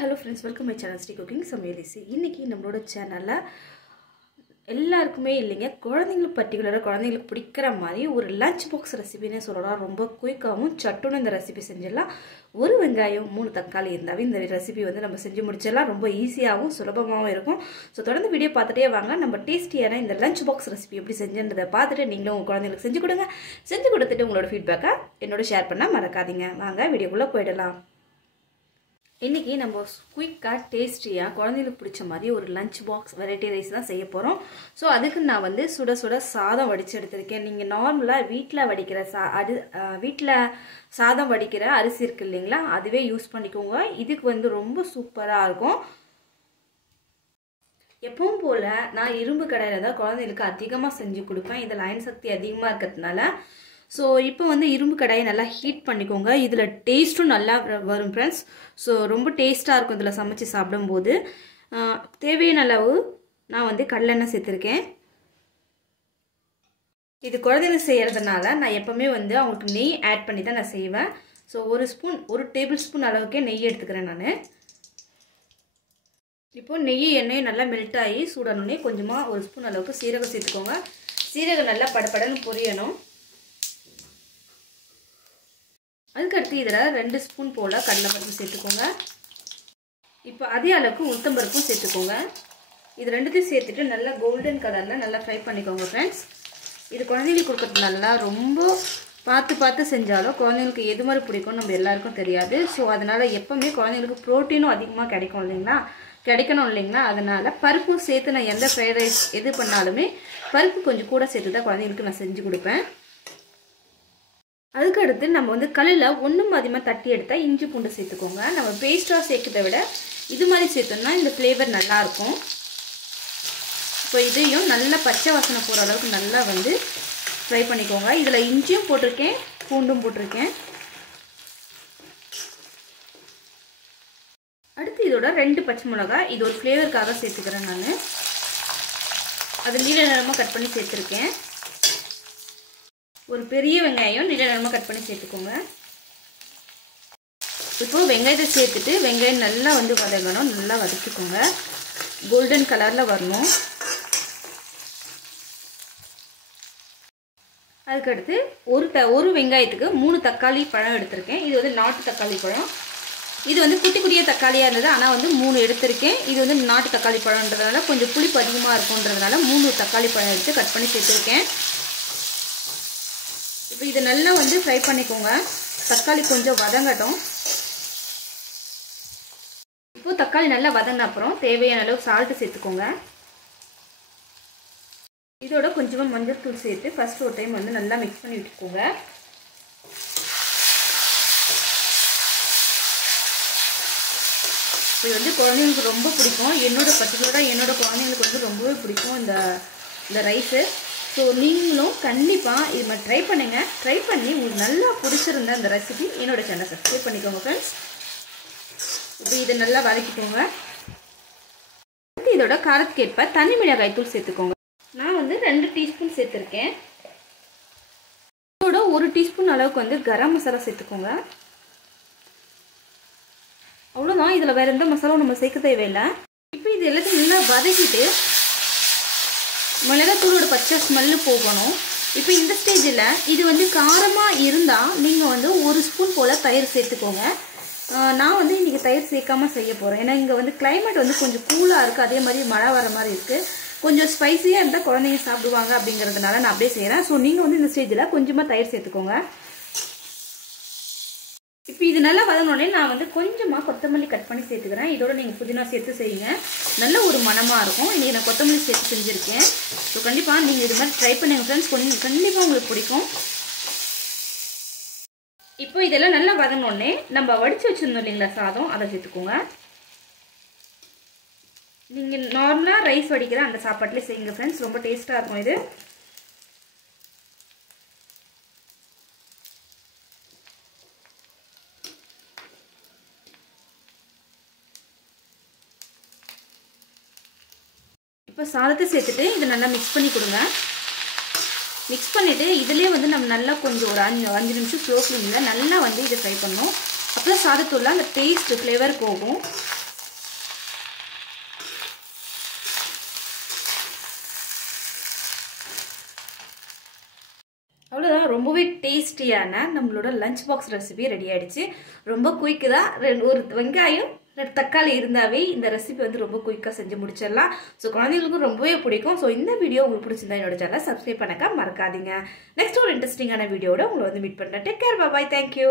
Hello friends, welcome to my channel SRIcooking. இன்னைக்கு நம்மளோட சேனல்ல எல்லாருக்குமே இல்லைங்க குழந்தைகளுக்கு பர்టిక్యులரா குழந்தைகளுக்கு பிடிக்கிற மாதிரி ஒரு லஞ்ச் பாக்ஸ் ரெசிபினே சொல்லலாம். ரொம்ப குயிக்காவும் சட்டுன்னு இந்த ரெசிபி செஞ்சிடலாம். ஒரு வெங்காயம் 3 தக்காளி இருந்தாவே இந்த ரெசிபி வந்து நம்ம செஞ்சு முடிச்சிடலாம். ரொம்ப ஈஸியாகவும் சுலபமாகவும் இருக்கும். ஸோ தொடர்ந்து வீடியோ பார்த்துட்டே வாங்க. நம்ம டேஸ்டியான இந்த லஞ்ச் பாக்ஸ் ரெசிபி எப்படி செஞ்சுன்றதை பார்த்துட்டு நீங்களும் உங்கள் குழந்தைங்களுக்கு செஞ்சு கொடுங்க. செஞ்சு கொடுத்துட்டு உங்களோட ஃபீட்பேக்கை என்னோட ஷேர் பண்ண மறக்காதீங்க. வாங்க வீடியோக்குள்ளே போயிடலாம். இன்னைக்கு நம்ம குயிக்கா டேஸ்டியா குழந்தைகளுக்கு பிடிச்ச மாதிரி ஒரு லஞ்ச் பாக்ஸ் வெரைட்டி ரைஸ் தான் செய்ய போறோம். ஸோ அதுக்கு நான் வந்து சுட சுட சாதம் வடிச்சு எடுத்திருக்கேன். நீங்க நார்மலா வீட்டில் சாதம் வடிக்கிற அரிசி இருக்கு இல்லைங்களா, அதுவே யூஸ் பண்ணிக்கோங்க. இதுக்கு வந்து ரொம்ப சூப்பரா இருக்கும். எப்பவும் போல நான் இரும்பு கடாயில தான் குழந்தைகளுக்கு அதிகமாக செஞ்சு கொடுப்பேன். இதில் அயன் சக்தி அதிகமாக இருக்கிறதுனால. ஸோ இப்போ வந்து இரும்பு கடாயை நல்லா ஹீட் பண்ணிக்கோங்க. இதில் டேஸ்ட்டும் நல்லா வரும் ஃப்ரெண்ட்ஸ். ஸோ ரொம்ப டேஸ்ட்டாக இருக்கும் இதில் சமைச்சு சாப்பிடும்போது. தேவையான அளவு நான் வந்து கடலெண்ணெய் சேர்த்துருக்கேன். இது குழந்தைங்க செய்கிறதுனால நான் எப்போவுமே வந்து அவங்களுக்கு நெய் ஆட் பண்ணி தான் நான் செய்வேன். ஸோ ஒரு டேபிள் ஸ்பூன் அளவுக்கே நெய் எடுத்துக்கிறேன் நான். இப்போது நெய் எண்ணெய் நல்லா மெல்ட் ஆகி சூடணுன்னே கொஞ்சமாக ஒரு ஸ்பூன் அளவுக்கு சீரகம் சேர்த்துக்கோங்க. சீரகம் நல்லா படப்படன்னு பொரியணும். அதுக்கடுத்து இதில் 2 ஸ்பூன் போல் கடலைப்பருப்பு சேர்த்துக்கோங்க. இப்போ அதே அளவுக்கு உளுத்தம்பருப்பும் சேர்த்துக்கோங்க. இது ரெண்டுத்தையும் சேர்த்துட்டு நல்லா கோல்டன் கலரில் நல்லா ஃப்ரை பண்ணிக்கோங்க ஃப்ரெண்ட்ஸ். இது குழந்தைங்களுக்கு கொடுக்கறதுனால ரொம்ப பார்த்து செஞ்சாலும் குழந்தைங்களுக்கு எது மாதிரி பிடிக்கும்னு நம்ம எல்லாருக்கும் தெரியாது. ஸோ அதனால் எப்போவுமே குழந்தைங்களுக்கு ப்ரோட்டீனும் அதிகமாக கிடைக்கணும் இல்லைங்களா. அதனால் பருப்பும் சேர்த்து நான் எந்த ஃப்ரைட் ரைஸ் எது பண்ணாலுமே பருப்பு கொஞ்சம் கூட சேர்த்து தான் குழந்தைங்களுக்கு நான் செஞ்சு கொடுப்பேன். அதுக்கடுத்து நம்ம வந்து கல்லில் ஒன்றும் அதிகமாக தட்டி எடுத்தால் இஞ்சி பூண்டு சேர்த்துக்கோங்க. நம்ம பேஸ்ட்டாக சேர்க்கிறத விட இது மாதிரி சேர்த்தோம்னா இந்த ஃப்ளேவர் நல்லாயிருக்கும். இப்போ இதையும் நல்லா பச்சை வாசனை போகிற அளவுக்கு நல்லா வந்து ஃப்ரை பண்ணிக்கோங்க. இதில் இஞ்சியும் போட்டிருக்கேன், பூண்டும் போட்டிருக்கேன். அடுத்து இதோட 2 பச்சை மிளகாய், இது ஒரு ஃப்ளேவருக்காக சேர்த்துக்கிறேன் நான். அது நீல நிறமாக கட் பண்ணி சேர்த்துருக்கேன். ஒரு பெரிய வெங்காயம் நீல நிறமாக கட் பண்ணி சேர்த்துக்கோங்க. இப்போ வெங்காயத்தை சேர்த்துட்டு வெங்காயம் நல்லா வந்து வதங்கணும். நல்லா வதக்கிக்கோங்க. கோல்டன் கலரில் வரணும். அதுக்கடுத்து ஒரு வெங்காயத்துக்கு 3 தக்காளி பழம் எடுத்திருக்கேன். இது வந்து நாட்டு தக்காளி பழம். இது வந்து குட்டி குட்டிய தக்காளியாக இருந்தது, ஆனால் வந்து 3 எடுத்திருக்கேன். இது வந்து நாட்டு தக்காளி பழம்ன்றதுனால கொஞ்சம் புளிப்பு அதிகமாக இருக்கும்ன்றதுனால 3 தக்காளி பழம் எடுத்து கட் பண்ணி சேர்த்துருக்கேன். இப்போ இதை நல்லா வந்து ஃப்ரை பண்ணிக்கோங்க. தக்காளி கொஞ்சம் வதங்கட்டும். இப்போ தக்காளி நல்லா வதங்கின அப்புறம் தேவையான அளவு சால்ட்டு சேர்த்துக்கோங்க. இதோட கொஞ்சமாக மஞ்சள் தூள் சேர்த்து ஃபர்ஸ்ட் ஒரு டைம் வந்து நல்லா மிக்ஸ் பண்ணி விட்டுக்கோங்க. இது வந்து குழந்தைங்களுக்கு ரொம்ப பிடிக்கும். என்னோட குழந்தைங்களுக்கு வந்து ரொம்பவே பிடிக்கும் இந்த ரைஸு. ஸோ நீங்களும் கண்டிப்பாக இது மாதிரி ட்ரை பண்ணுங்கள். ட்ரை பண்ணி உங்களுக்கு நல்லா பிடிச்சிருந்த அந்த ரெசிபி என்னோட சேனல் சப்ஸ்கிரைப் பண்ணிக்கோங்க ஃப்ரெண்ட்ஸ். இப்போ இதை நல்லா வதக்கிக்கோங்க. இதோட காரத்துக்கேற்ப தனி மிளகாய் தூள் சேர்த்துக்கோங்க. நான் வந்து 2 டீஸ்பூன் சேர்த்துருக்கேன். இதோட 1 டீஸ்பூன் அளவுக்கு வந்து கரம் மசாலா சேர்த்துக்கோங்க. அவ்வளோதான். இதில் வேறு எந்த மசாலாவும் நம்ம சேர்க்க தேவையில்லை. இப்போ இது எல்லாத்தையும் நல்லா வதக்கிட்டு மிளகாத்தூளோட பச்சை ஸ்மெல்லு போகணும். இப்போ இந்த ஸ்டேஜில் இது வந்து காரமாக இருந்தால் நீங்கள் வந்து 1 ஸ்பூன் போல் தயிர் சேர்த்துக்கோங்க. நான் வந்து இன்றைக்கி தயிர் சேர்க்காமல் செய்ய போகிறேன். ஏன்னா இங்கே வந்து கிளைமேட் வந்து கொஞ்சம் கூலாக இருக்குது, அதே மாதிரி மழை வர மாதிரி இருக்குது. கொஞ்சம் ஸ்பைஸியாக இருந்தால் குழந்தைங்க சாப்பிடுவாங்க அப்படிங்கிறதுனால நான் அப்படியே செய்கிறேன். ஸோ நீங்கள் வந்து இந்த ஸ்டேஜில் கொஞ்சமாக தயிர் சேர்த்துக்கோங்க. இப்போ இது நல்லா வதங்கினோடனே நான் வந்து கொஞ்சமாக கொத்தமல்லி கட் பண்ணி சேர்த்துக்கிறேன். இதோட நீங்கள் புதினா சேர்த்து செய்யுங்க, நல்ல ஒரு மணமாக இருக்கும். இன்றைக்கி நான் கொத்தமல்லி சேர்த்து செஞ்சுருக்கேன். ஸோ கண்டிப்பாக நீங்கள் இது மாதிரி ட்ரை பண்ணுங்க ஃப்ரெண்ட்ஸ். கண்டிப்பாக உங்களுக்கு பிடிக்கும். இப்போ இதெல்லாம் நல்லா வதங்கினோடனே நம்ம வடித்து வச்சுருந்தோம் இல்லைங்களா சாதம், அதை சேர்த்துக்கோங்க. நீங்கள் நார்மலாக ரைஸ் வடிக்கிற அந்த சாப்பாட்டிலே செய்யுங்க ஃப்ரெண்ட்ஸ். ரொம்ப டேஸ்ட்டாக இருக்கும் இது. இப்போ சாதத்தை சேர்த்துட்டு இதை நல்லா மிக்ஸ் பண்ணி கொடுங்க. மிக்ஸ் பண்ணிவிட்டு இதிலே வந்து நம்ம நல்லா கொஞ்சம் ஒரு 5 நிமிஷம் ஸ்லோ ஃப்ளேமில் நல்லா வந்து இதை ஃப்ரை பண்ணணும். அப்போ தான் சாதத்தூள்லாம் அந்த டேஸ்ட் ஃப்ளேவர் போகும். அவ்வளோதான், ரொம்பவே டேஸ்டியான நம்மளோட லஞ்ச் பாக்ஸ் ரெசிபி ரெடி ஆகிடுச்சு. ரொம்ப குயிக்கு தான். ஒரு வெங்காயம் 2 தக்காளி இருந்தாவே இந்த ரெசிபி வந்து ரொம்ப குயிக்காக செஞ்சு முடிச்சிடலாம். ஸோ குழந்தைங்களுக்கும் ரொம்பவே பிடிக்கும். ஸோ இந்த வீடியோ உங்களுக்கு பிடிச்சிருந்தா என்னோட சேனலை சப்ஸ்கிரைப் பண்ணாக்க மறக்காதீங்க. நெக்ஸ்ட் ஒரு இன்ட்ரெஸ்டிங்கான வீடியோட உங்களை வந்து மீட் பண்ணுறேன். டேக் கேர், பாய், தேங்க்யூ.